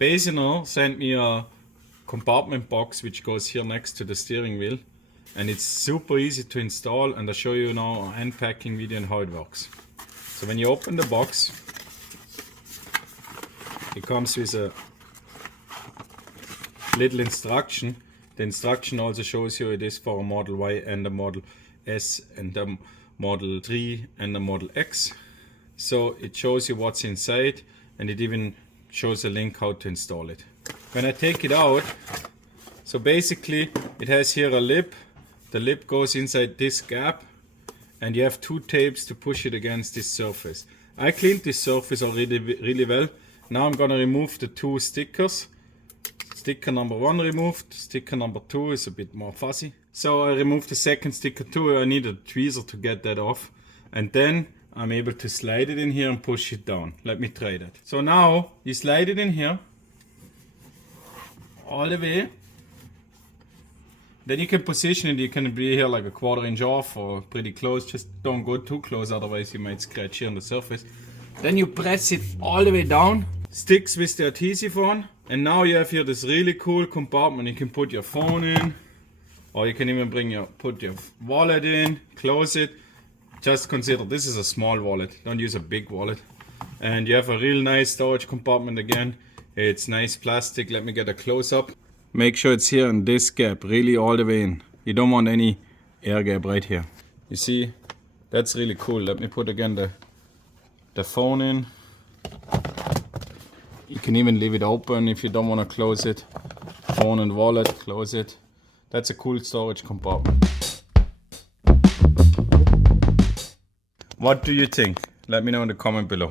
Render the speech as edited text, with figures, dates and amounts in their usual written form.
Basenor sent me a compartment box which goes here next to the steering wheel, and it's super easy to install, and I'll show you now an unpacking video and how it works. So when you open the box, it comes with a little instruction. The instruction also shows you it is for a Model Y and a Model S and a Model 3 and a Model X. So it shows you what's inside, and it even shows a link how to install it. When I take it out, so basically it has here a lip. The lip goes inside this gap, and you have two tapes to push it against this surface. I cleaned this surface already really well. Now I'm gonna remove the two stickers. Sticker number 1 removed, sticker number 2 is a bit more fuzzy. So I removed the second sticker too. I need a tweezer to get that off, and then I'm able to slide it in here and push it down. Let me try that. So now you slide it in here all the way. Then you can position it. You can be here like a 1/4 inch off or pretty close. Just don't go too close, otherwise you might scratch here on the surface. Then you press it all the way down. Sticks with the adhesive on. And now you have here this really cool compartment. You can put your phone in, or you can even put your wallet in, close it. Just consider this is a small wallet. Don't use a big wallet. And you have a real nice storage compartment again. It's nice plastic. Let me get a close-up. Make sure it's here in this gap, really all the way in. You don't want any air gap right here. You see, that's really cool. Let me put again the phone in. You can even leave it open if you don't want to close it. Phone and wallet, close it. That's a cool storage compartment. What do you think? Let me know in the comment below.